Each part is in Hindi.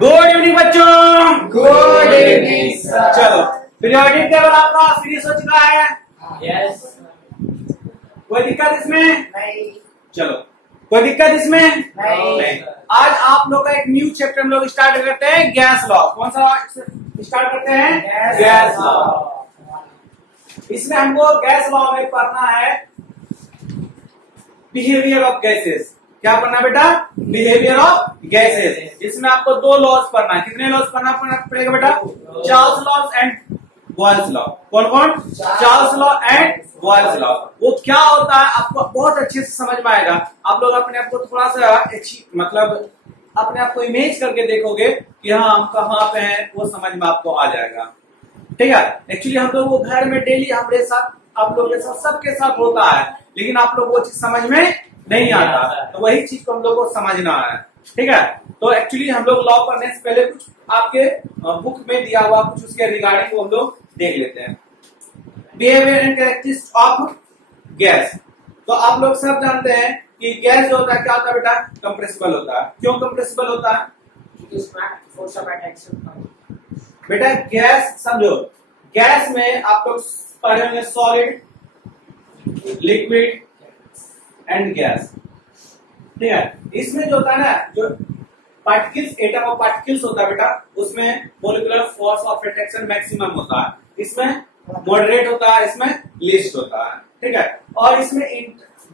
गुड इवनिंग बच्चों। Good evening sir. चलो पीरियोडिक टेबल आपका सीरीज हो चुका है। यस। कोई दिक्कत इसमें? नहीं। चलो कोई दिक्कत इसमें? नहीं। आज आप लोग का एक न्यू चैप्टर हम लोग स्टार्ट करते हैं, गैस लॉ। कौन सा स्टार्ट करते हैं? Gas law. इसमें हमको गैस लॉ में पढ़ना है बिहेवियर ऑफ गैसेस। क्या पढ़ना बेटा? Behaviour of gases. इसमें आपको दो लॉज पढ़ना है। कितने लॉज पढ़ना पड़ेगा बेटा? Charles law and Boyle's law. कौन कौन? Charles law and Boyle's law. वो क्या होता है आपको बहुत अच्छे से समझ में आएगा। आप लोग अपने आप को थोड़ा सा मतलब अपने आप को इमेज करके देखोगे कि हाँ हम कहाँ पे हैं, वो समझ में आपको आ जाएगा। ठीक है। एक्चुअली हम लोग वो घर में डेली हमारे साथ, आप लोग के साथ, सबके साथ होता है, लेकिन आप लोग वो चीज समझ में नहीं आता। तो वही चीज को हम लोग को समझना है। ठीक है। तो एक्चुअली हम लोग लॉ पढ़ने से पहले कुछ आपके बुक में दिया हुआ कुछ उसके रिगार्डिंग को हम लोग देख लेते हैं। Behaviour and characteristics of gas. तो आप लोग सब जानते हैं कि गैस जो होता है क्या होता है बेटा? कंप्रेसिबल होता है। क्यों कंप्रेसिबल होता है? Force of attraction. बेटा गैस समझो, गैस में आप लोग पढ़े होंगे सॉलिड, लिक्विड एंड गैस। ठीक है। इसमें जो होता है ना, जो पार्टिकल्स, एटम ऑफ पार्टिकल्स होता है बेटा, उसमें molecular force of attraction maximum होता है। इसमें मॉडरेट होता है, इसमें लीस्ट होता है। ठीक है। और इसमें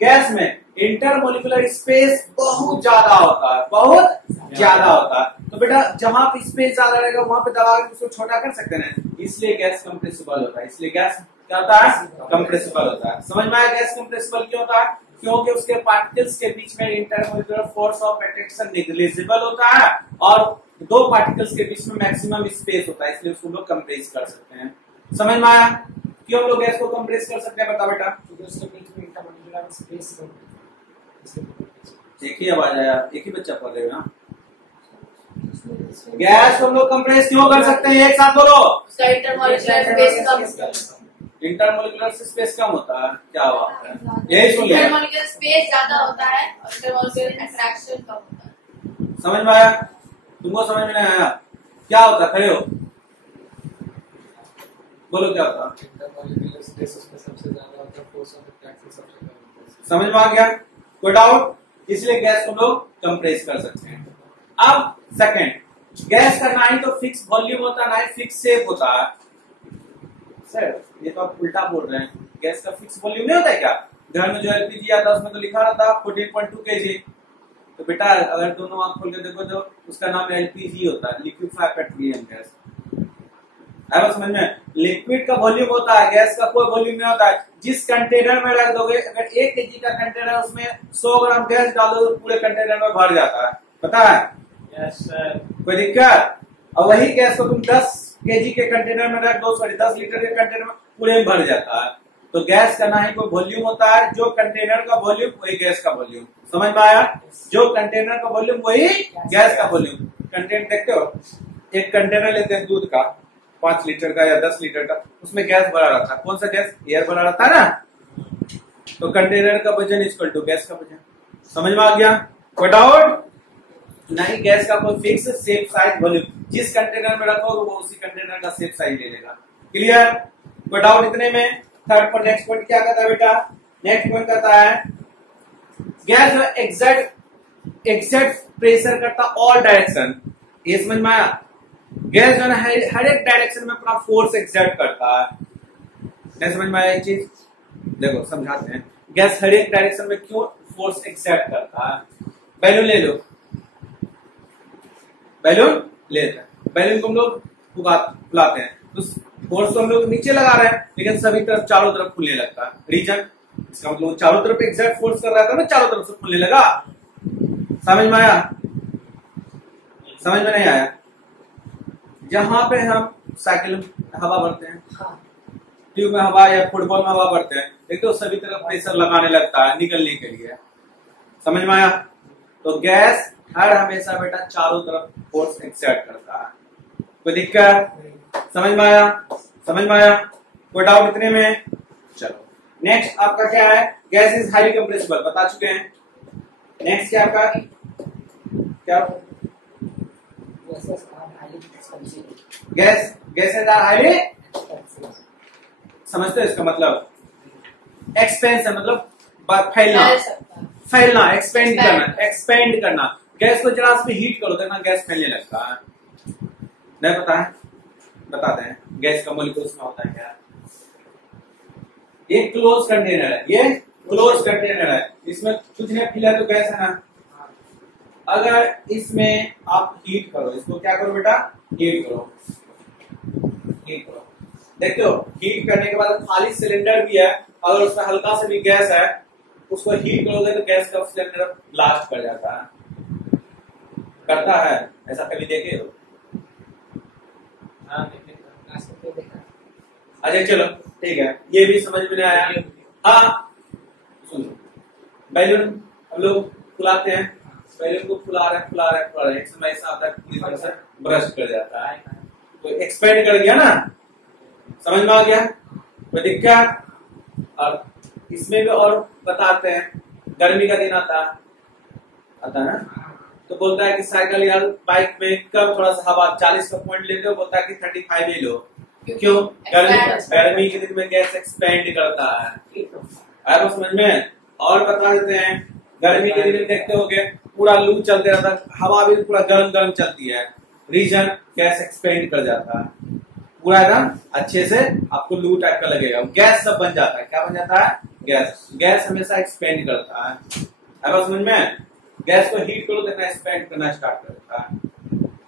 गैस में इंटरमोलिकुलर स्पेस बहुत ज्यादा होता है, बहुत ज्यादा होता है। तो बेटा जहां पे स्पेस ज्यादा रहेगा वहां पे दबा के उसको छोटा कर सकते हैं, इसलिए गैस कंप्रेसिबल होता है। इसलिए गैस क्या होता है? कंप्रेसिबल होता है। समझ में आया गैस कंप्रेसिबल क्यों होता है? क्योंकि उसके पार्टिकल्स के बीच में intermolecular force of attraction negligible होता है और दो पार्टिकल्स के बीच में मैक्सिमम स्पेस होता है, इसलिए उसको लोग कंप्रेस कर सकते हैं। समझ में आया क्यों हम लोग गैस को कंप्रेस कर सकते हैं? बता बेटा। क्योंकि उसके बीच में इंटरमोलिकुलर स्पेस है। एक ही आवाज आया, एक ही बच्चा पढ़ रहे हो ना। गैस को हम लोग कंप्रेस क्यों कर सकते हैं? एक साथ बोलो। इंटरमोलिकुलर स्पेस कम होता है। क्या बात है, यही सुन लिया। इंटरमोलिकुलर स्पेस ज्यादा होता है और इंटरमोलिकुलर अट्रैक्शन कम होता है। समझ में आया? तुमको समझ में नहीं आया? क्या होता? खड़े हो, बोलो क्या होता? इंटरमोलिकुलर स्पेस उसमें सबसे ज्यादा होता है, फोर्स ऑफ अट्रैक्शन सबसे कम होता है। समझ में आ गया? कोई डाउट? इसलिए गैस को लोग कंप्रेस कर सकते हैं। अब सेकंड, गैस का ना ही तो फिक्स वॉल्यूम होता है, ना ही फिक्स शेप होता है। सर ये तो आप उल्टा बोल रहे हैं। गैस का फिक्स वॉल्यूम नहीं होता है क्या? घर में जो एलपीजी आता है उसमें तो लिखा रहता है 14.2 kg। तो बेटा अगर दोनों आंख खोल के देखो तो उसका नाम एलपीजी होता है, लिक्विफाइड पेट्रोलियम गैस। आया समझ में? लिक्विड का वॉल्यूम होता है, गैस का कोई वॉल्यूम नहीं होता है। जिस कंटेनर में रख दोगे, अगर 1 kg का कंटेनर है उसमें 100 ग्राम गैस डाल दो तो पूरे कंटेनर में भर जाता है। पता है? Yes sir. कोई दिक्कत? और वही गैस को तुम 10 kg के कंटेनर में रख दो, 10 लीटर के कंटेनर में पूरे में भर जाता है। तो गैस का ना ही कोई वॉल्यूम होता है, जो कंटेनर का वॉल्यूम वही गैस का वॉल्यूम। समझ में आया? जो कंटेनर का वॉल्यूम वही गैस का वॉल्यूम। कंटेनर देखते हो, एक कंटेनर लेते हैं दूध का 5 लीटर का या 10 लीटर का, उसमें गैस भरा रहता है। कौन सा गैस? एयर भरा रहता है ना। तो कंटेनर का वजन इक्वल टू गैस का वजन। समझ में आ गया? कोई डाउट? नहीं, गैस का कोई फिक्स शेप साइज वॉल्यूम, जिस कंटेनर में रखोगे वो उसी कंटेनर का शेप साइज ले लेगा। क्लियर? कोई डाउट इतने में? थर्ड पर नेक्स्ट पॉइंट क्या कहता है बेटा? नेक्स्ट पॉइंट कहता है गैस जो एग्जैक्ट प्रेशर करता ऑल डायरेक्शन। ये समझ में आया? गैस जो है हर एक डायरेक्शन में अपना फोर्स एग्जर्ट करता है। नहीं समझ में आया ये चीज? देखो समझाते हैं। गैस हर एक डायरेक्शन में क्यों फोर्स एग्जर्ट करता है? बैलून ले लो, बैलून लेते हैं, बैलून को हम लोग फुलाते हैं तो फोर्स तो हम लोग नीचे लगा रहे हैं, लेकिन सभी तरफ चारों तरफ खुलने लगता है। रीजन, इसका मतलब चारों तरफ एग्जैक्ट फोर्स कर रहा था ना, चारों तरफ से खुलने लगा। समझ में आया? समझ में नहीं आया? जहां पे हम साइकिल में हवा भरते हैं, ट्यूब में हवा या फुटबॉल में हवा भरते हैं, देखते हो सभी तरफ प्रेशर लगाने लगता है निकलने के लिए। समझ में आया? तो गैस हर हमेशा बेटा चारों तरफ फोर्स एक्सर्ट करता है। कोई दिक्कत? समझ में आया? समझ में आया? कोई डाउट इतने में? चलो नेक्स्ट आपका क्या है? गैस इज हाईली कंप्रेसिबल, बता चुके हैं। नेक्स्ट क्या आपका? क्या गैस गैसेज आर हाईली समझते हो इसका मतलब? एक्सपेंस है मतलब फैलना, फैल सकता है। फैलना, एक्सपेंड करना, एक्सपेंड करना। गैस को जरा सी हीट करो देखना गैस फैलने लगता है। नहीं पता है? बताते हैं गैस का मॉलिक्यूल्स में होता है क्या। ये क्लोज कंटेनर है, ये क्लोज कंटेनर है, इसमें कुछ नहीं फिल है तो गैस है ना। अगर इसमें आप हीट करो, इसको क्या करो बेटा, हीट करो, हीट करो। देखते हो हीट करने के बाद खाली सिलेंडर भी है, अगर उसमें हल्का से भी गैस है उसको हीट करोगे तो गैस का सिलेंडर ब्लास्ट कर जाता है। करता है ऐसा कभी देखे हो? अच्छा चलो ठीक है, ये भी समझ में नहीं आया। हाँ सुनो, बैलून हम लोग फुलाते हैं, बैलून को फुला रहे एक समय ऐसा आता है पूरी तरह से ब्रस्ट कर जाता है, तो एक्सपेंड कर गया ना, समझ में आ गया? कोई दिक्कत? और इसमें भी और बताते हैं, गर्मी का दिन आता है ना, तो बोलता है कि साइकिल या बाइक में कब थोड़ा सा हवा 40 का पॉइंट लेते हो, बोलता है कि 35 ले लो। क्यों? गर्मी के दिन में गैस एक्सपेंड करता है। आया समझ में? और बता देते हैं, गर्मी के दिन में देखते होगे पूरा लू चलते रहता है, हवा भी पूरा गर्म गर्म चलती है, रीजन गैस एक्सपेंड कर जाता है पूरा एकदम अच्छे से, आपको लू टाइप का लगेगा, गैस सब बन जाता है। क्या बन जाता है? गैस। गैस हमेशा एक्सपेंड करता है। आया समझ में? गैस को हीट करो तो एक्सपेंड करना स्टार्ट करता है।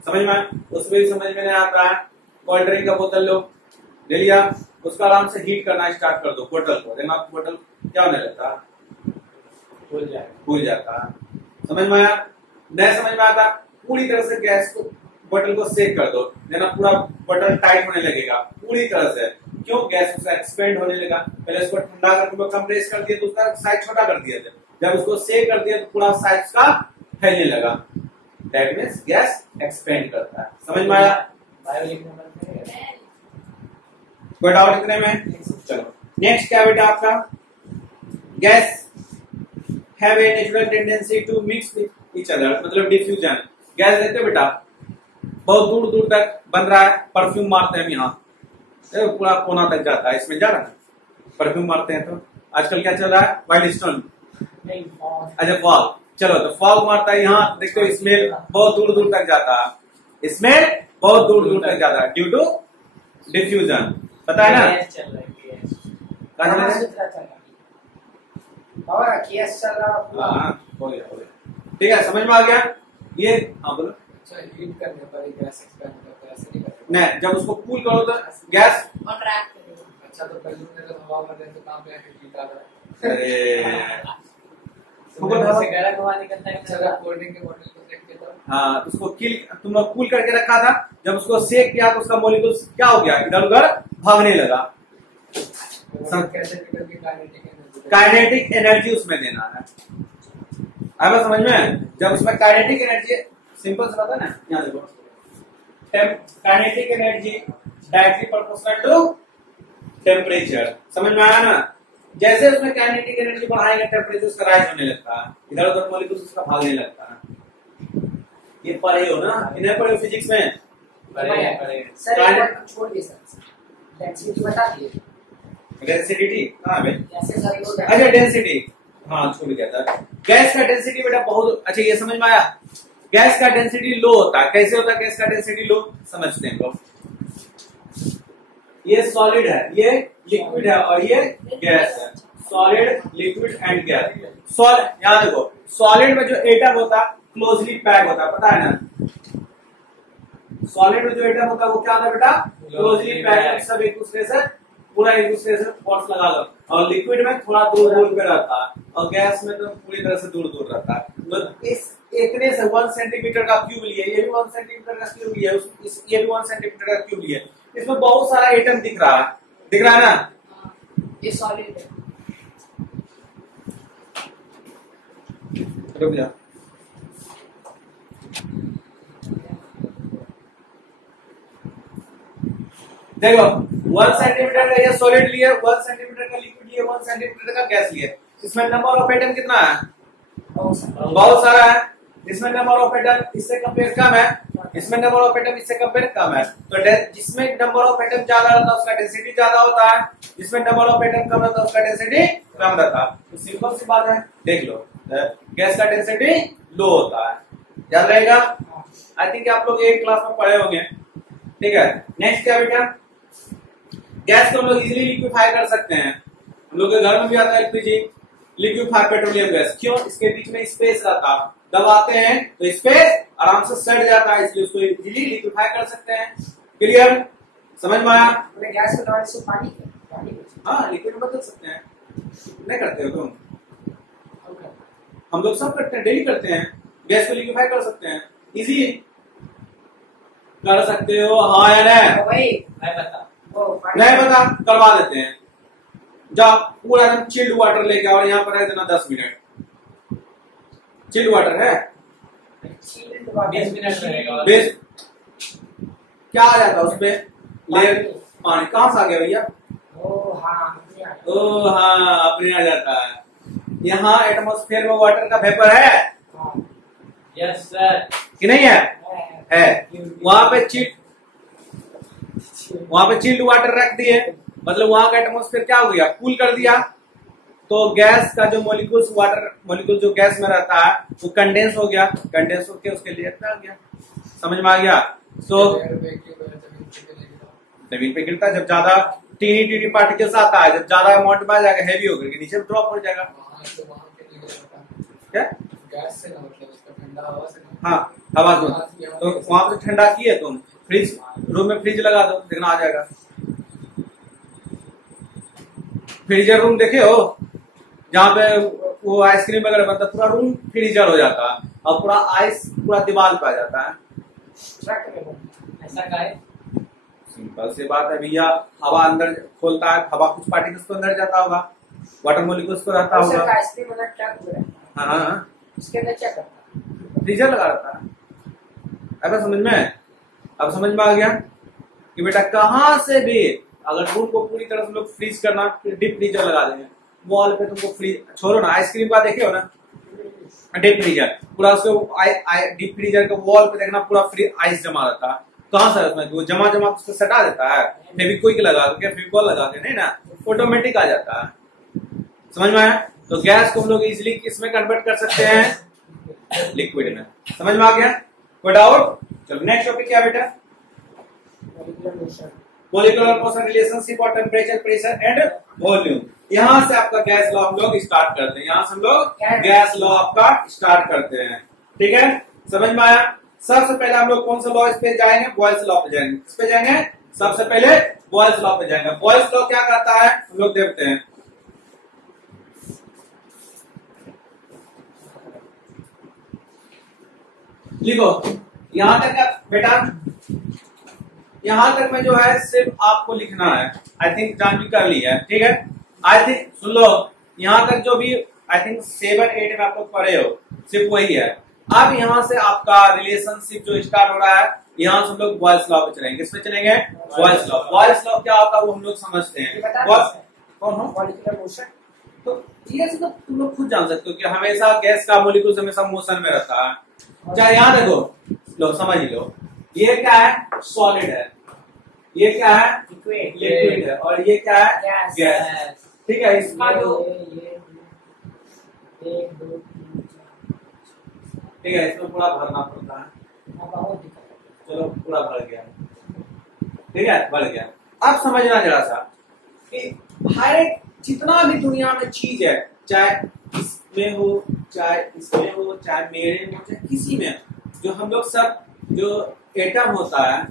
समझ में? उसमें भी समझ में नहीं आता है। कोल्ड ड्रिंक का बोतल लो, ले लिया, उसका आराम से हीट करना स्टार्ट कर दो बोतल को, देखना बोतल क्या होने लगता है, भूल जाता है। समझ में आया? नहीं समझ में आता, पूरी तरह से गैस को बोतल को सेक कर दो, देना पूरा बोतल टाइट होने लगेगा पूरी तरह से। क्यों? गैस उसका एक्सपेंड होने लगा। पहले उसको ठंडा करके कंप्रेस कर दिया तो उसका साइज छोटा कर दिया था, जब उसको सेक कर दिया तो पूरा साइज का फैलने लगा। दैट मीन्स गैस एक्सपेंड करता है। समझ में आया? कोई डाउट इतने में? चलो नेक्स्ट क्या बेटा आपका, gas have a natural tendency to mix with each other, मतलब डिफ्यूजन। गैस देखते हो बेटा बहुत दूर दूर तक बन रहा है, परफ्यूम मारते हैं हम यहाँ पूरा कोना तक जाता है, इसमें जा रहा है परफ्यूम मारते हैं। तो आजकल क्या चल रहा है, वाइल्ड स्टोन, अच्छा फॉग, चलो तो फॉग मारता है यहाँ, देखते हो स्मेल बहुत दूर दूर तक जाता है, स्मेल बहुत दूर दूर तक जाता है ड्यू टू डिफ्यूजन। पता है ना? ठीक है, समझ में आ गया ये? हाँ बोलो। हीट करने पर गैस एक्सपेंड करता है, ऐसे नहीं करता? नहीं, जब उसको कूल करो तो गैस कॉन्ट्रैक्ट करेगा। अच्छा तो बैलून में तो हवा भर रहे तो कहाँ पे हीट आ रहा है? अरे से गहरा हवा निकलता है। अच्छा कोल्ड ड्रिंक के बोतल को देख के तो हाँ, उसको तुम लोग कूल करके रखा था, जब उसको सेक किया तो उसका मॉलिक्यूल्स क्या हो गया, इधर उधर भागने लगा। काइनेटिक एनर्जी उसमें देना है। अब समझ में? जब उसमें काइनेटिक एनर्जी, सिंपल से पता ना, यहाँ देखो kinetic energy directly proportional to temperature. समझ में आया ना? जैसे उसमें काइनेटिक एनर्जी बढ़ाएंगे टेम्परेचर उसका राइज होने लगता है, इधर उधर मॉलिक्यूल्स उसका भागने लगता है। ये पढ़े हो ना, इन्हें पढ़े हो फिजिक्स में? सर छोड़ दिए सर, डेंसिटी बता दिए। डेंसिटी कहाँ है? अच्छा अच्छा डेंसिटी, हाँ छूट गया था। गैस का डेंसिटी बेटा बहुत अच्छा, ये समझ में आया? गैस का डेंसिटी लो होता है। कैसे होता है गैस का डेंसिटी लो? समझते हैं लोग। ये सॉलिड है, ये लिक्विड है और ये गैस है। Solid, liquid and gas. यहाँ देखो, सॉलिड में जो एटम होता है क्लोजली पैक होता है, पता है ना? सॉलिड में जो एटम होता है वो क्या होता है बेटा? क्लोजली पैक, सब एक दूसरे से पूरा एक दूसरे से फोर्स लगा लो। और लिक्विड में थोड़ा दूर दूर पे रहता है, और गैस में तो पूरी तरह से दूर दूर रहता है। तो इस इतने से 1 सेंटीमीटर का क्यूब लिए, ये भी 1 सेंटीमीटर का क्यूब लिया, ये भी 1 सेंटीमीटर का क्यूब लिया, इसमें बहुत सारा एटम दिख रहा है ना? ये सॉलिड है। रुक जा, देखो 1 सेंटीमीटर का ये सॉलिड लिया, 1 सेंटीमीटर का लिक्विड लिया, 1 सेंटीमीटर का गैस लिया। इसमें नंबर ऑफ एटम कितना है? बहुत सारा है। इसमें नंबर ऑफ एटम इससे कंपेयर कम है, इसमें नंबर ऑफ एटम इससे कंपेयर कम है, तो जिसमें नंबर ऑफ एटम ज्यादा रहता है उसका डेंसिटी ज्यादा होता है, जिसमें नंबर ऑफ एटम कम रहता है उसका डेंसिटी कम रहता है। तो सिंपल सी बात है, देख लो गैस का डेंसिटी लो होता है, याद रहेगा। आई थिंक आप लोग एक क्लास में पढ़े होंगे, ठीक है। नेक्स्ट क्या बेटा, गैस को हम लोग इजिली लिक्विफाई कर सकते हैं, हम लोग के घर में भी आता है एलपीजी, लिक्विफाइड पेट्रोलियम गैस। क्यों? इसके बीच में स्पेस रहता, दबाते हैं तो स्पेस आराम से सट जाता है, इसलिए उसको इजीली लिक्विफाई कर सकते हैं। क्लियर, समझ में आया? गैस को डालने से पानी हाँ, लिक्विड बदल सकते हैं, नहीं करते हो तुम? हम लोग सब करते हैं, डेली करते हैं, गैस को लिक्विफाई कर सकते हैं, इजी कर सकते हो। हाँ या नहीं? वही नहीं बता, करवा देते हैं। जब पूरा एकदम चिल्ड वाटर लेके आओ, यहाँ पर है देना 10 मिनट, चिल्ड वाटर है 20 मिनट रहेगा। क्या आ जाता है उसपे? लेयर पानी कहाँ से आ गया भैया? ओ हाँ अपने आ जाता है। यहाँ एटमॉस्फेयर में वाटर का वेपर है यस सर कि नहीं है? है। वहां पे चिल्ड वाटर रख दिए, मतलब वहां का एटमॉस्फेयर क्या हो गया? कूल कर दिया, तो गैस का जो मॉलिक्यूल्स, वाटर मॉलिक्यूल जो गैस में रहता है वो कंडेंस हो गया, कंडेंस होके उसके लेयर पे आ गया। समझ में आ गया? सो जमीन पे गिरता है, जब ज्यादा टीनी पार्टिकल्स आता है, जब ज्यादा अमाउंट में आ जाएगा, हैवी होकर के नीचे ड्रॉप हो जाएगा। क्या गैस से ना, मतलब उसका ठंडा हवा से ना। हाँ, हवा से। तो वहां पे ठंडा किए तुम, फ्रिज रूम में फ्रिज लगा दो, देखना आ जाएगा। फ्रीजर रूम देखे हो, जहाँ पे वो आइसक्रीम वगैरह बनता है, पूरा रूम फ्रीजर हो जाता है और पूरा आइस पूरा दीवार पे आ जाता है। ऐसा का है? सिंपल सी बात है भैया, हवा अंदर खोलता है, हवा कुछ पार्टिकल्स तो अंदर जाता होगा, वाटर मॉलिक्यूल्स तो रहता होगा। आइसक्रीम वाला क्या कर रहा है? हाँ, उसके अंदर क्या करता है? फ्रीजर लगा रहता है। अब समझ में, अब समझ में आ गया कि बेटा कहाँ से भी अगर रूम को पूरी तरह से लोग फ्रीज करना, डीप फ्रीजर लगा देंगे वॉल पे, तुमको फ्रीज छोड़ो ना, आइसक्रीम का देखे हो ना डीप फ्रीजर, पूरा उसके डीप फ्रीजर के वॉल पे देखना पूरा फ्री आइस जमा रहता है। कहाँ से उसमें वो जमा उसको सटा देता है, फेविक्विक लगा के, फेविकॉल लगा के, नहीं ना, ऑटोमेटिक आ जाता है। समझ में आया? तो गैस को हम लोग इजिली किसमें कन्वर्ट कर सकते हैं? लिक्विड में। समझ में आ गया? कोई डाउट? चलो नेक्स्ट टॉपिक क्या बेटा? मोलिकुलर मोशन रिलेशनशिप और टेम्परेचर, प्रेशर एंड वॉल्यूम। यहाँ से आपका गैस लॉ हम लोग स्टार्ट करते हैं, यहाँ से हम लोग गैस लॉ आपका स्टार्ट करते हैं। ठीक है, समझ में आया? सबसे पहले हम लोग कौन सा लॉ इस पे जाएंगे? बॉयल्स लॉ पे जाएंगे। इस पे जाएंगे, सबसे पहले बॉयल्स लॉ पे जाएंगे। बॉयल्स लॉ क्या कहता है हम लोग देखते हैं। लिखो यहां तक बेटा, यहां तक में जो है सिर्फ आपको लिखना है। आई थिंक जान भी कर ली है, ठीक है। आई थिंक सुन लो, यहां तक जो भी आई थिंक 7-8 में आप लोग पढ़े हो, सिर्फ वही है। अब यहां से आपका रिलेशनशिप जो स्टार्ट हो रहा है, यहां से हम लोग बॉयल्स लॉ पे चलेंगे। किस पे चलेंगे? Boils law. बॉयल्स लॉ क्या होता है वो हम लोग समझते हैं। कौन हो? Molecular motion. तो ये तो तुम लोग खुद जान सकते हो कि हमेशा गैस का मॉलिक्यूल हमेशा मोशन में रहता है। चाहे यहाँ देखो, लो समझ लो, ये क्या है? सॉलिड है, ये क्या है? लिक्विड है, और ये क्या है? गैस। ठीक है, इसका जो ठीक है, इसमें पूरा भरना पड़ता है। चलो पूरा भर गया, ठीक है, भर गया। अब समझना जरा सा कि हर एक जितना भी दुनिया में चीज है, चाहे इसमें हो, चाहे इसमें हो, चाहे मेरे में हो, चाहे किसी में, जो हम लोग सब जो एटम होता है,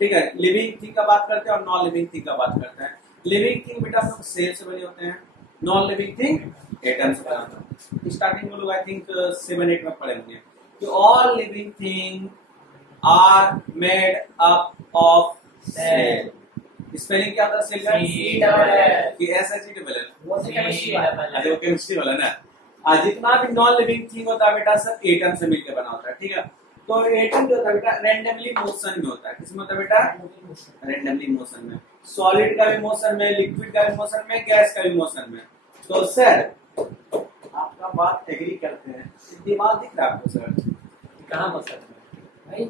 ठीक है, लिविंग थिंग का बात करते हैं और नॉन लिविंग थिंग का बात करते हैं। लिविंग थिंग बेटा सब सेल से बने होते हैं, नॉन लिविंग थिंग एटम से बना होता है। स्टार्टिंग में लोग आई थिंक 7-8 में पढ़े होंगे कि all living thing are made up of cell. Spelling क्या था सेल का? कि SHEL है, वो केमिस्ट्री वाला ना। जितना भी नॉन लिविंग थिंग होता है बेटा सब एटम से मिलकर बना होता है, ठीक है। तो एटम जो होता है बेटा रेंडमली मोशन में होता है। किसमें होता है बेटा? रेंडमली मोशन में। सॉलिड का भी मोशन में, लिक्विड का भी मोशन में, गैस का भी मोशन में। तो सर आपका बात एग्री करते हैं, दीवार दिख रहा है आपको सर? कहाँ मसल है? नहीं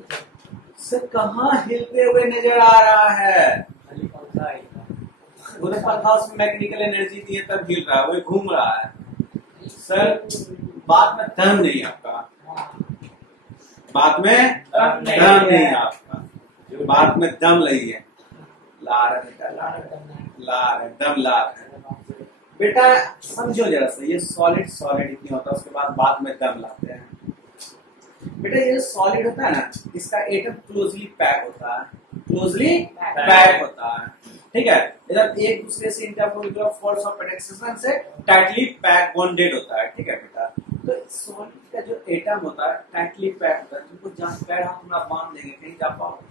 सर कहाँ हिलते हुए नजर आ रहा है? खाली पंखा है इधर। उधर पंखा उसमें मैकेनिकल एनर्जी दी है तब हिल रहा है, वो घूम रहा है। सर बात में दम नहीं आपका, बात में दम नहीं दम नहीं है। आपका, जो बात में दम लगी है। ला रहे बेटा, ला लाड़ करना है। रहे दम ला रहे बेटा। समझो जरा सा, ये सॉलिड सॉलिड इतनी होता है, उसके बाद में दम लाते हैं बेटा। ये जो सॉलिड होता है ना, इसका एटम क्लोजली पैक होता है, क्लोजली पैक होता है, ठीक है। इधर एक दूसरे से इंटरमोलिकुलर फोर्स ऑफ एट्रैक्शन से टाइटली पैक बॉन्डेड होता है, ठीक है बेटा। तो सॉलिड का जो एटम होता है टाइटली पैक होता है। तुमको जहाँ पैर हाथ में बांध देंगे कहीं जा पाओगे?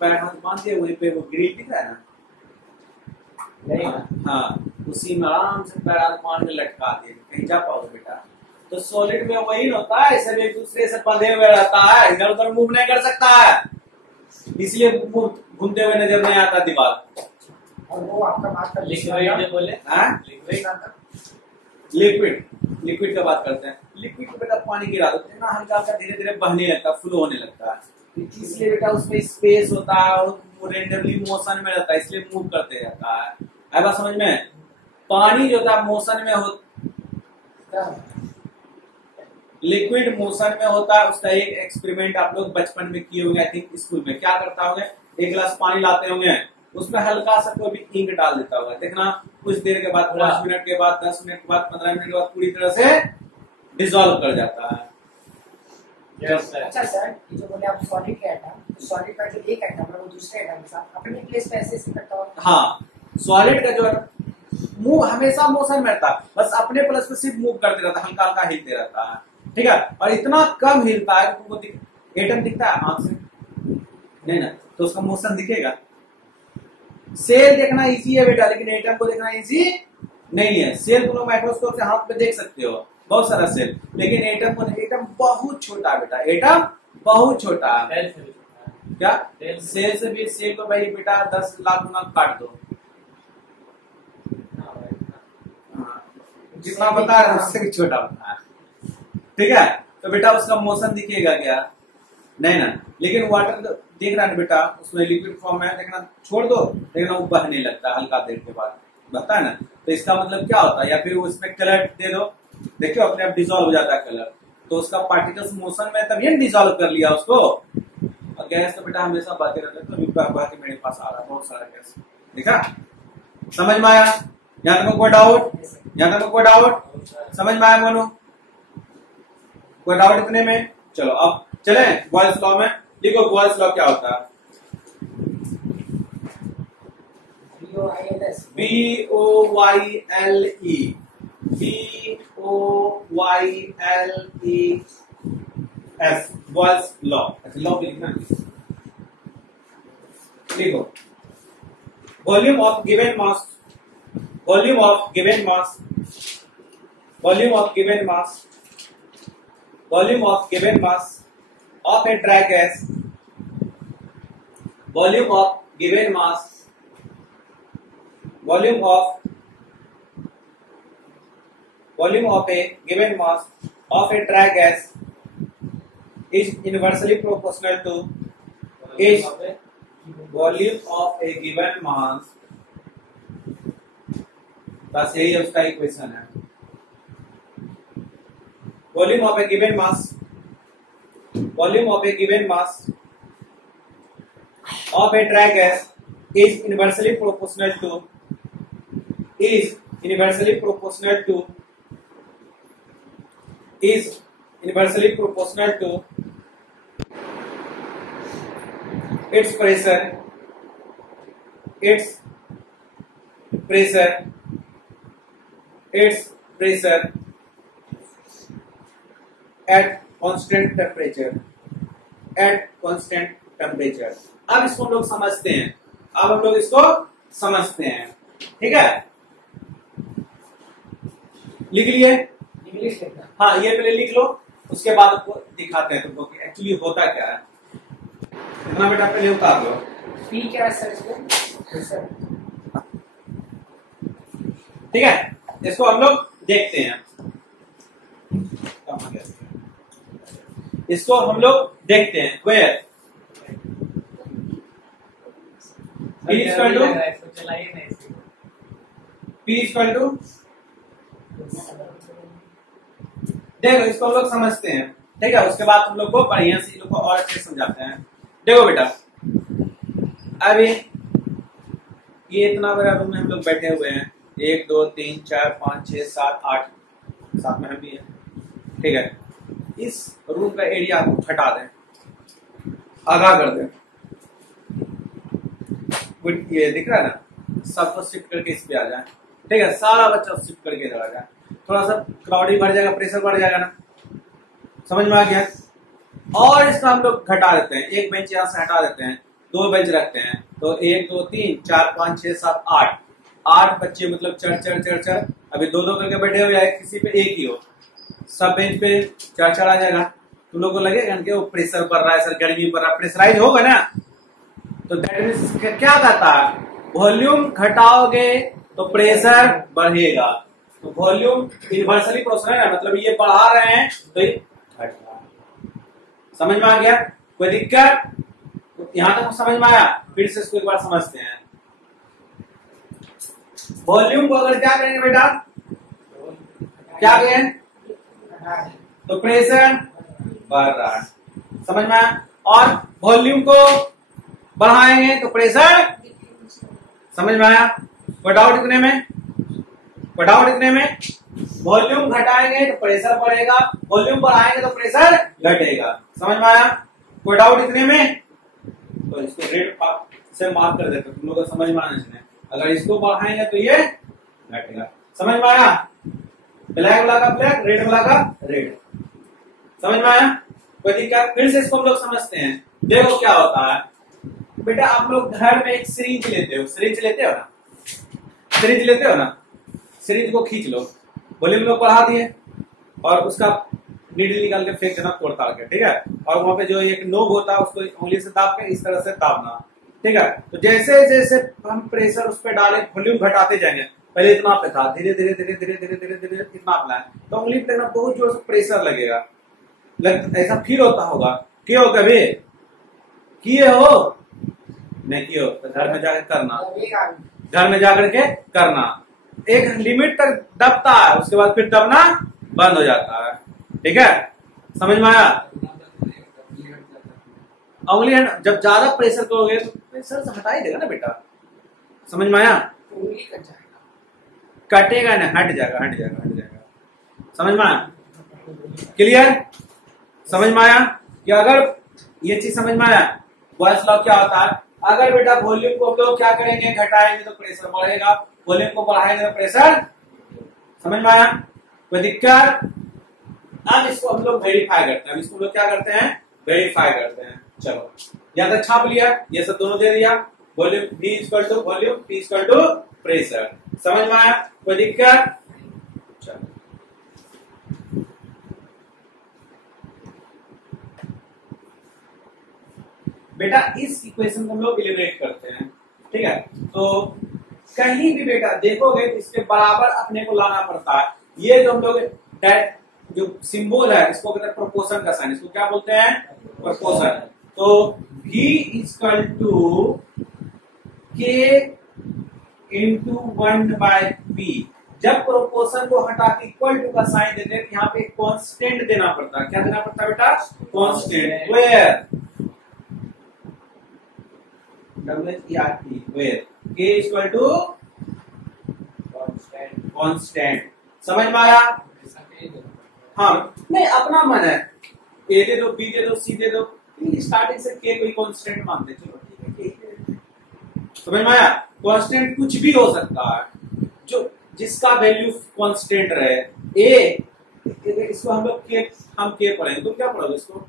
पैर हाथ बांध दिए वहीं पे वो ग्रिल दिख रहा है ना, नहीं हाँ, उसी में आराम से पैर हाथ बांध के लटका दिए, कहीं जा पाओगे बेटा? तो सॉलिड में वही होता है, सब एक दूसरे से बंधे हुए रहता है, इधर उधर मूव नहीं कर सकता है, इसलिए घूमते हुए नजर नहीं आता दीवार। और वो आपका बात कर लिक्विड बोले, लिक्विड, लिक्विड का बात करते हैं। लिक्विड को बेटा पानी गिरा दो ना, हल्का हल्का धीरे धीरे बहने लगता है, फ्लो होने लगता है, इसलिए बेटा उसमें स्पेस होता है और रेंडमली मोशन में रहता है, इसलिए मूव करते रहता है। आई बात समझ में? पानी जो होता है मोशन में होता, लिक्विड मोशन में होता है। उसका एक एक्सपेरिमेंट आप लोग बचपन में किए होंगे, आई थिंक स्कूल में। क्या करता होंगे, एक गिलास पानी लाते होंगे, उसमें हल्का सा कोई भी इंक डाल देता होगा, देखना कुछ देर के बाद, 5 मिनट के बाद, 10 मिनट के बाद, 15 मिनट के बाद पूरी तरह से डिसॉल्व कर जाता है। अच्छा सर, ये जो बोले आप सॉलिड का एटम, तो सॉलिड का जो एक एटम है वो दूसरे एटम के साथ अपनी प्लेस पे ऐसे करता हो। हाँ, सॉलिड का जो मूव हमेशा मोशन में रहता है, बस अपने प्लस पे सिर्फ मूव करते रहता है, हल्का हल्का हिलते रहता है, ठीक है। और इतना कम हिलता है कि तुमको एटम दिखता है आंख से नहीं ना, तो उसका मोशन दिखेगा। सेल देखना इजी है बेटा, लेकिन एटम को देखना इजी नहीं है। सेल तुम लोग माइक्रोस्कोप से हाथ पे देख सकते हो, बहुत सारा सेल, लेकिन एटम को नहीं। एटम बहुत छोटा है बेटा, एटम बहुत छोटा है। क्या सेल से भी? सेल को भाई बेटा 10 लाख गुना काट दो, जितना बता है उससे भी छोटा बता है, ठीक है। तो बेटा उसका मोशन दिखेगा क्या? नहीं ना। लेकिन वाटर देख रहा है बेटा, उसमें लिक्विड फॉर्म है, देखना छोड़ दो, देखना वो बहने लगता है हल्का देर के बाद, बता है ना। तो इसका मतलब क्या होता है? या फिर उसमें कलर दे दो, देखियो अपने आप डिसॉल्व हो जाता है कलर, तो उसका पार्टिकल्स मोशन में तभी डिसॉल्व कर लिया उसको। और गैस तो बेटा हमेशा बहते रहते हैं, तो बहते मेरे पास आ रहा है बहुत सारा गैस, देखा? समझ में आया? यहाँ तक कोई डाउट? यहाँ तक कोई डाउट? समझ में आया मोनू? कोई डाउट इतने में? चलो अब चले बॉयल्स लॉ में। देखो बॉयल्स लॉ क्या होता है? B-O-Y-L-E, B-O-Y-L-E-S, Boyle's law. अच्छा लॉ भी लिखना, लिखो। Volume of given mass, volume of given mass, volume of given mass, volume of given mass of a dry gas, volume of given mass, volume of a given mass of a dry gas is inversely proportional to is volume of a given mass। बस यही उसका इक्वेशन है। Volume of a given mass, volume of a given mass of a dry gas is inversely proportional to its pressure at constant temperature, at constant temperature। अब इसको हम लोग समझते हैं, अब हम लोग इसको समझते हैं, ठीक है। लिख लिए? इंग्लिश लिखना। हाँ ये पहले लिख लो, उसके बाद आपको दिखाते हैं तुमको कि एक्चुअली होता क्या है। इतना बेटा पहले उतार लो। पी क्या है सर इसमें? सर ठीक है, इसको हम लोग देखते हैं। इसको हम लोग देखते हैं वेयर P इक्वल टू देखो इसको हम लोग समझते हैं, ठीक है। उसके बाद हम लोग को बढ़िया से लोग को और अच्छे समझाते हैं। देखो बेटा, अभी ये इतना बड़ा रूम में हम लोग बैठे हुए हैं, 1 2 3 4 5 6 7 8 साथ में हम भी है, ठीक है। इस रूम का एरिया को हटा दें, आगा कर दें, ये दिख रहा है ना, सबको शिफ्ट करके इस पे आ जाए, ठीक है। सारा बच्चा शिफ्ट करके इधर आ जाए, थोड़ा सा क्राउडी बढ़ जाएगा, प्रेशर बढ़ जाएगा ना, समझ में आ गया। और इसका हम लोग घटा देते हैं, एक बेंच यहाँ से हटा देते हैं, 2 बेंच रखते हैं, तो 1 2 3 4 5 6 7 8 बच्चे, मतलब चढ़ अभी 2 करके बैठे हुए हैं, किसी पे एक ही हो, सब बेंच पे 4 आ जाएगा। तुम लोग को लगेगा कि वो प्रेशर बढ़ रहा है सर, गर्मी बढ़ रहा है, प्रेशराइज होगा ना। तो दैट मींस क्या कहता है, वॉल्यूम घटाओगे तो प्रेशर बढ़ेगा, तो वॉल्यूम इन्वर्सली प्रोपोर्शनल है, मतलब ये बढ़ा रहे हैं तो ये घट रहा है। समझ में आ गया, कोई दिक्कत? तो यहां तक समझ में आया, फिर से इसको एक बार समझते हैं। वॉल्यूम को अगर क्या करेंगे बेटा, क्या करें, तो प्रेशर बढ़ रहा है, समझ में आया। और वॉल्यूम को बढ़ाएंगे तो प्रेशर, समझ में आया। कोई डाउट इतने में, कोई डाउट इतने में? वॉल्यूम घटाएंगे तो प्रेशर बढ़ेगा, वॉल्यूम बढ़ाएंगे तो प्रेशर घटेगा, समझ में आया। कोई डाउट इतने में? तो इसको रेड से मार्क कर देते, तुम लोग को समझ में आना चाहिए। अगर इसको बढ़ाएंगे तो ये घटेगा, समझ में आया। ब्लैक वाला का ब्लैक, रेड वाला का रेड, समझ में आया। कोई दिक्कत? फिर से इसको हम लोग समझते हैं। देखो क्या होता है बेटा, आप लोग घर में एक सिरिंज लेते हो, सिरिंज लेते हो ना, सिरिंज लेते हो ना, सिरिंज को खींच लो, वॉल्यूम में बढ़ा दिए और उसका नीडल निकाल के फेंक देना तोड़ ताड़ के, ठीक है। और वहां पे जो एक नोब होता है उसको उंगली से दाब के इस तरह से दाबना, ठीक है। तो जैसे जैसे हम प्रेशर उस पर डाले, वॉल्यूम घटाते जाएंगे, पहले इतना पे था, धीरे धीरे धीरे धीरे धीरे धीरे धीरे इतना अपना है, तो उंगली पे बहुत जोर से प्रेशर लगेगा। ऐसा फील होता होगा, क्यों कभी किए हो? नहीं किए हो तो घर में जाकर करना, घर में जाकर के करना। एक लिमिट तक दबता है, उसके बाद फिर दबना बंद हो जाता है, ठीक है। समझ में आया। उंगली जब ज्यादा प्रेशर करोगे तो प्रेशर से हटा ही देगा ना बेटा, समझ में आया। कटेगा ना, हट जाएगा, हट जाएगा, हट जाएगा, समझ में आया। क्लियर? समझ में आया कि अगर ये चीज समझ में आया, बॉयस लॉ क्या होता है। अगर बेटा वॉल्यूम को हम लोग क्या करेंगे, घटाएंगे तो प्रेशर बढ़ेगा, वॉल्यूम को बढ़ाएंगे तो प्रेशर, समझ में आया। कोई दिक्कत? अब इसको हम लोग वेरीफाई करते हैं, इसको हम लोग क्या करते हैं, वेरीफाई करते हैं। चलो या तो छाप लिया, ये सब दोनों दे दिया, volume V equal to volume, P equal to pressure, समझ में आया। कोई दिक्कत? चलो बेटा इस इक्वेशन को हम लोग इलिमिनेट करते हैं, ठीक है। तो कहीं भी बेटा देखोगे इसके बराबर अपने को लाना पड़ता है। ये जो हम लोग जो सिंबल है इसको कहते हैं प्रोपोर्शन का साइन, इसको क्या बोलते हैं, प्रोपोर्शन। तो V equal to K into 1/P। जब प्रोपोर्शन को हटा के इक्वल टू का साइन देते हैं, यहाँ पे कांस्टेंट देना पड़ता है। क्या देना पड़ता है बेटा, constant. Where WHERE, where K equal to constant, समझ में आया। हाँ नहीं, अपना मन है, A दे दो, B दे दो, C दे दो, स्टार्टिंग से K कोई कांस्टेंट मानते, चलो ठीक है, समझ में आया। कांस्टेंट कुछ भी हो सकता है, जो जिसका वैल्यू कांस्टेंट रहे। A इसको हम लोग हम K पढ़ेंगे, तुम क्या पढ़ोगे, इसको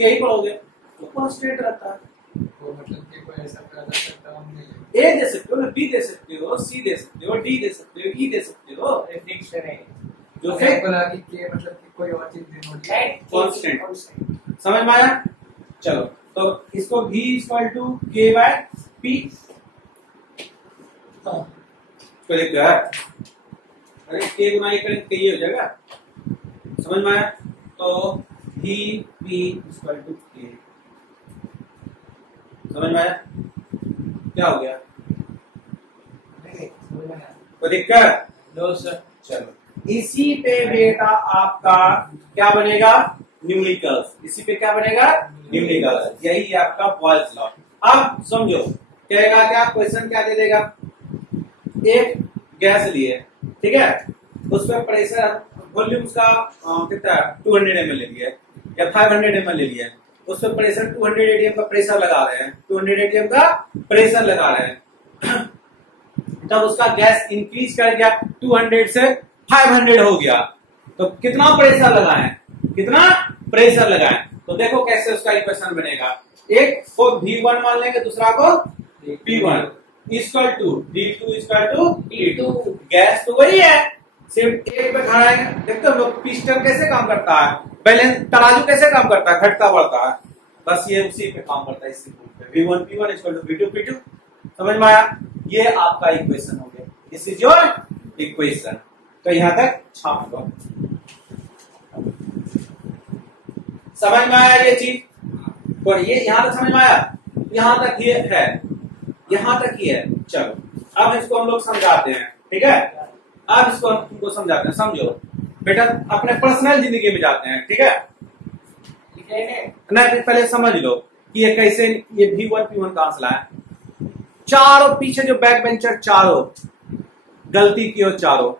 K ही पढ़ोगे, तो कांस्टेंट रहता है। तो मतलब कि कोई ऐसा कर सकता हम नहीं, A दे सकते हो, B दे सकते हो, C दे सकते हो, D दे सकते हो, E दे सकते हो, फिक्स है जो है बोला कि K मतलब कि कोई और चीज डिनोट कांस्टेंट, समझ में आया। चलो तो इसको V इक्वल टू K/P, तो अरे K गुना करेंगे तो ये हो जाएगा, समझ में आया? तो V P equal to K, समझ में आया? क्या हो गया? कोई दिक्कत? No sir. चलो इसी पे बेटा आपका क्या बनेगा? न्यूमेरिकल्स। इसी पे क्या बनेगा? न्यूमेरिकल्स। यही आपका बॉयल्स लॉ। अब समझो कहेगा क्या, क्वेश्चन क्या दे देगा? एक गैस लिए, ठीक है, उस पर प्रेशर वॉल्यूम उसका कितना 200 ml ले लिया या 500 ml ले लिया, उस पर प्रेशर 200 atm का प्रेशर लगा रहे हैं, 200 atm का प्रेशर लगा रहे हैं। तब उसका गैस इंक्रीज कर गया, 200 से 500 हो गया, तो कितना प्रेशर लगाएं? कितना प्रेशर लगाएं? तो देखो कैसे उसका इक्वेशन बनेगा। एक को V1 मान लेंगे, दूसरा को P1 equal to D2 equal to E2। Gas तो वही है, सिर्फ एक पे खड़ा है। देखते हो पिस्टन कैसे काम करता है, बैलेंस तराजू कैसे काम करता है, घटता बढ़ता है, बस ये उसी पे काम करता है। इसी पे V1 P1 equal to V2 P2। समझ में आया? ये आपका इक्वेशन हो गया, दिस इज योर इक्वेशन। तो यहां तक छाप दो। समझ में आया ये चीज? और ये यहां तक समझ में आया? यहां तक ये है, यहां तक ये है। चलो अब इसको हम लोग समझाते हैं, ठीक है? अब इसको हम तुमको समझाते हैं। समझो बेटा, अपने पर्सनल जिंदगी में जाते हैं, ठीक है? नहीं पहले समझ लो कि ये कैसे, ये V1 P1 कहां से लाया। चारों पीछे जो बैक बेंचर चारों गलती की हो, चारों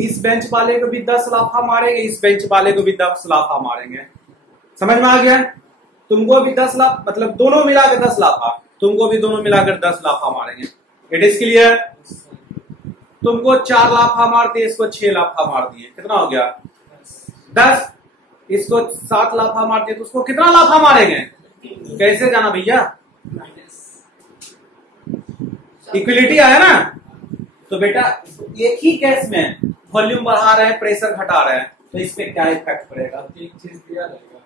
इस बेंच वाले को भी 10 लाफा मारेंगे, इस बेंच वाले को भी 10 लाफा मारेंगे। समझ में आ गया? तुमको भी 10 लाफ, मतलब दोनों मिलाकर 10 लाफा, तुमको भी दोनों मिलाकर 10 लाफा मारेंगे। It is clear? तुमको 4 लाफा मार दिए, इसको 6 लाफा मार दिए, कितना हो गया? 10। इसको 7 लाफा मार दिए तो उसको कितना लाफा मारेंगे? कैसे जाना भैया? इक्विलिटी आया ना? तो बेटा एक ही गैस में वॉल्यूम बढ़ा रहे हैं, प्रेशर घटा रहे हैं, तो इस पे क्या इफेक्ट पड़ेगा? एक चीज दिया रहेगा,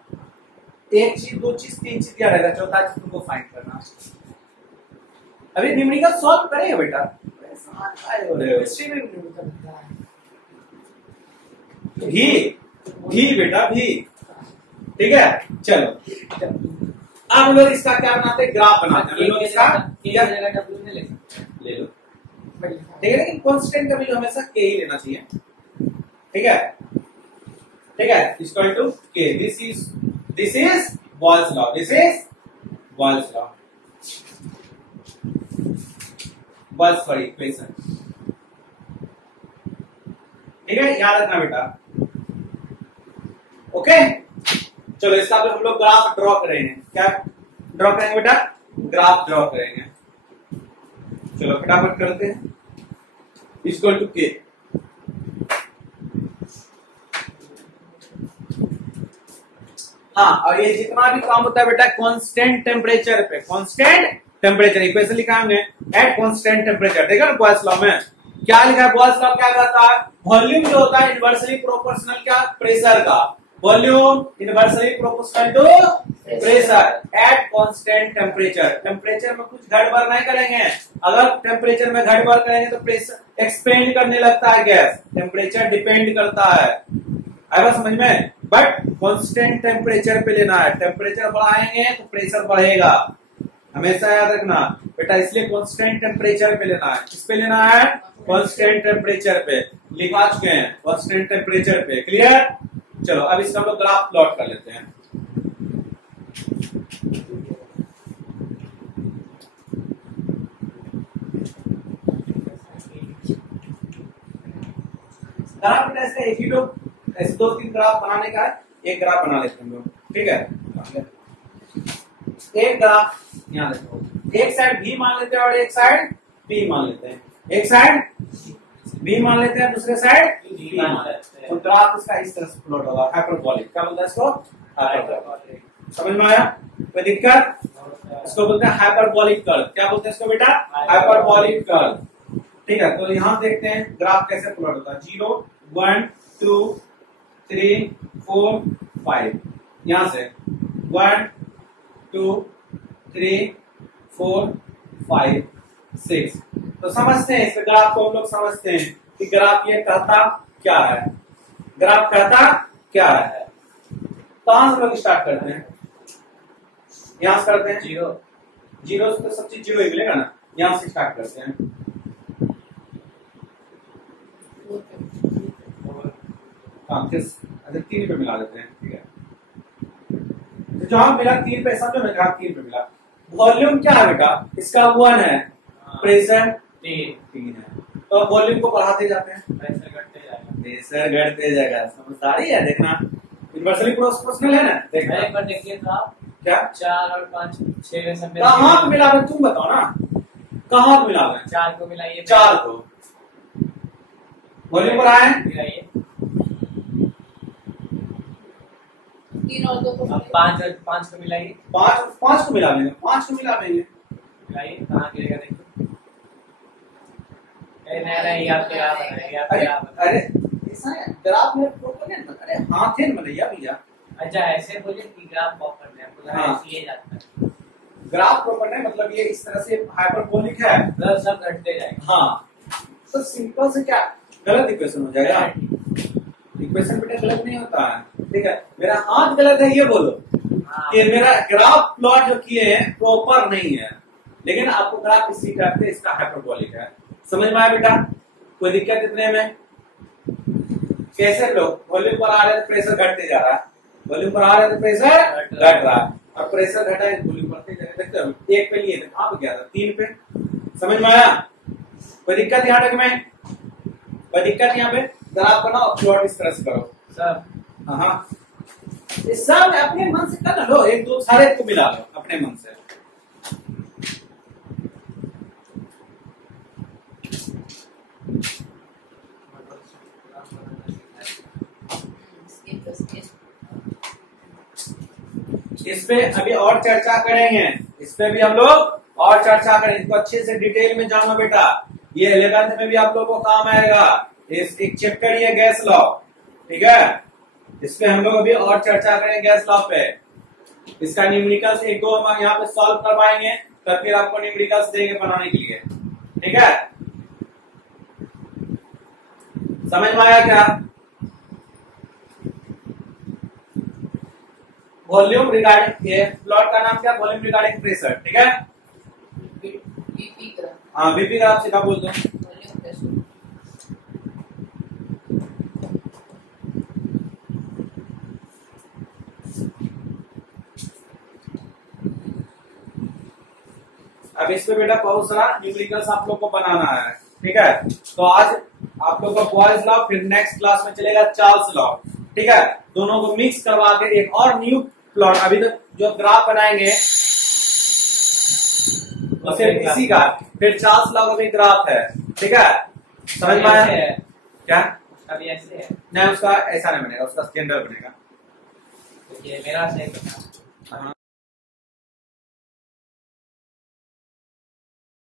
एक चीज, दो चीज, तीन चीज दिया रहेगा, चौथा चीज तुमको फाइंड करना। अभी न्यूमेरिकल सॉल्व करेंगे बेटा, हिस्ट्री में भी नहीं होता। भी बेटा भी, ठीक है? चलो अब हम लोग इसका क्या बनाते हैं? ग्राफ बनाते हैं। हम लोग इसका क्या ले लो, ठीक है? लेकिन कांस्टेंट का वैल्यू हमेशा के ही लेना चाहिए, ठीक है? ठीक है, equal to K. This is Boyle's law, this is Boyle's law, Boyle's for equation, ठीक है? याद रखना बेटा, ओके? चलो इसका भी हम लोग ग्राफ ड्रॉ करेंगे। क्या ड्रॉ करेंगे बेटा? ग्राफ ड्रॉ करेंगे। चलो फटाफट करते हैं। इक्वल टू के, हाँ, और ये जितना भी काम होता है बेटा कांस्टेंट टेम्परेचर पे, कांस्टेंट टेम्परेचर इक्वेशन लिखा है हमने, एट कांस्टेंट टेम्परेचर। देखा ना बॉयल्स लॉ में क्या लिखा है? बॉयल्स लॉ क्या कहता है? वॉल्यूम जो होता है इनवर्सली प्रोपोर्शनल क्या? प्रेशर का। Volume inversely proportional to pressure at constant temperature. Temperature में कुछ गड़बड़ नहीं करेंगे, अगर टेम्परेचर में गड़बड़ करेंगे तो प्रेशर एक्सपेंड करने लगता है गैस, टेम्परेचर डिपेंड करता है, आएगा समझ में? बट कांस्टेंट टेम्परेचर पे लेना है, टेम्परेचर बढ़ाएंगे तो प्रेशर बढ़ेगा, हमेशा याद रखना बेटा। इसलिए कांस्टेंट टेम्परेचर पे लेना है। किस पे लेना है? कांस्टेंट टेम्परेचर पे। लिखा चुके हैं कांस्टेंट टेम्परेचर पे, क्लियर? चलो अब इसका हम लोग ग्राफ प्लॉट कर लेते हैं। ग्राफ बेटा इसका एक ही लोग ऐसे 2-3 ग्राफ बनाने का है, एक ग्राफ बना लेते हैं हम लोग, ठीक है? एक ग्राफ यहाँ देखो, एक साइड भी मान लेते हैं और एक साइड P मान लेते हैं, एक साइड B मान लेते हैं, दूसरे साइड P मान लेते हैं। तो ग्राफ इसका इस तरह से प्लॉट होगा, हाइपरबोलिक। क्या बोलते हैं इसको? हाइपरबोलिक। समझ में आया? कोई दिक्कत? इसको बोलते हैं हाइपरबोलिक कर्व। क्या बोलते हैं इसको बेटा? Hyperbolic curve. ठीक है, तो यहां देखते हैं ग्राफ कैसे प्लॉट होता है। 0 1 2 3 4 5, यहां से 1 2 3 4 5 6। तो समझते हैं इस ग्राफ को, हम लोग समझते हैं कि ग्राफ ये कहता क्या है। ग्राफ कहता क्या है? कहां से लोग स्टार्ट करते हैं? यहां से करते हैं जीरो, जीरो से तो सब चीज जीरो ही मिलेगा ना, यहां से स्टार्ट करते हैं। हाँ किस, अच्छा 3 पे मिला देते हैं, ठीक है। तो जहां मिला 3 पे, समझो ना, जहां 3 पे मिला, वॉल्यूम क्या है बेटा? इसका 1 है, प्रेशर 3 है, तो वॉल्यूम को बढ़ाते जाते हैं, प्रेशर घटते जाएगा। समझदारी है, देखना यूनिवर्सली प्रोपोर्शनल है ना, देखना एक बार देखिए तो आप क्या 4 और 5 6 में सब कहां पे मिला है, तुम बताओ ना, कहां पे मिला है? 4 को मिलाइए, 4 को वॉल्यूम बढ़ाएं, मिलाइए, 3 और 2 को 5 को मिलाइए, 5 को मिला देंगे, 5 को मिला देंगे, मिलाइए, कहाँ गिरेगा देखिए। नहीं आपके यहाँ बना है, आपके अरे यहाँ बना है। अरे ऐसा है ग्राफ में प्रोपोर्शनल, अरे हाथ है ना भैया, अच्छा ऐसे बोलिए कि ग्राफ पॉपर है, आपको हाँ। इसलिए जाता है, ग्राफ प्रोपोर्शनल मतलब ये इस तरह से हाइपरबोलिक है, मतलब सब घटते जाएगा। हाँ तो सिंपल से क्या गलत इक्वेशन हो जाएगा, इक्वेशन बेटा गलत नहीं होता है, ठीक है। मेरा हाथ गलत है ये बोलो हाँ। कि मेरा ग्राफ प्लॉट जो किए हैं प्रॉपर नहीं है, लेकिन आपको ग्राफ इसी करते इसका हाइपरबोलिक है, समझ में आया बेटा? कोई दिक्कत इतने में? कैसे लोग वॉल्यूम पर आ रहे हैं तो प्रेशर घटते जा रहा है, वॉल्यूम पर आ रहे हैं तो प्रेशर घट रहा है, और प्रेशर घटा है वॉल्यूम बढ़ते जा रहा है। देखते हो 1 पे लिए थे, कहां पे गया था? 3 पे, समझ में आया? कोई दिक्कत यहाँ तक में? कोई दिक्कत यहाँ पे? ग्राफ बनाओ, प्लॉट इस तरह से करो सब हाँ, ये सब अपने मन से कर लो, 1 2 सारे को मिला लो अपने मन से। इस पे अभी और चर्चा करेंगे, इस पे भी हम लोग और चर्चा करेंगे, इसको अच्छे से डिटेल में जानो बेटा, ये 11th में भी आप लोगों को काम आएगा। इस एक चैप्टर ये गैस लॉ, ठीक है, इस पे हम लोग अभी और चर्चा करेंगे गैस लॉ पे। इसका न्यूमेरिकल्स 1-2 हम यहाँ पे सॉल्व करवाएंगे, तब फिर आपको न्यूमेरिकल्स देंगे बनाने के लिए, ठीक है। समझ में आया क्या? वॉल्यूम रिगार्डिंग, ये प्लॉट का नाम क्या? वॉल्यूम रिगार्डिंग प्रेशर, ठीक है। बीपी ग्राफ, हाँ बीपी ग्राफ सीधा बोल दो। Volume pressure. अब इस पे बेटा बहुत सारा न्यूमेरिकल्स आप लोग को बनाना है, ठीक है। तो आज आप लोग का बॉयज लॉ, फिर नेक्स्ट क्लास में चलेगा चार्ल्स लॉ, ठीक है। दोनों को मिक्स करवा के एक और न्यू प्लॉट, अभी तक जो ग्राफ बनाएंगे उसे इसी का, फिर चार्ल्स लॉ का भी ग्राफ है, ठीक है। समझ में आया क्या? अभी ऐसे है, नहीं उसका ऐसा नहीं बनेगा, उसका स्टैंडर्ड बनेगा। ये मेरा सही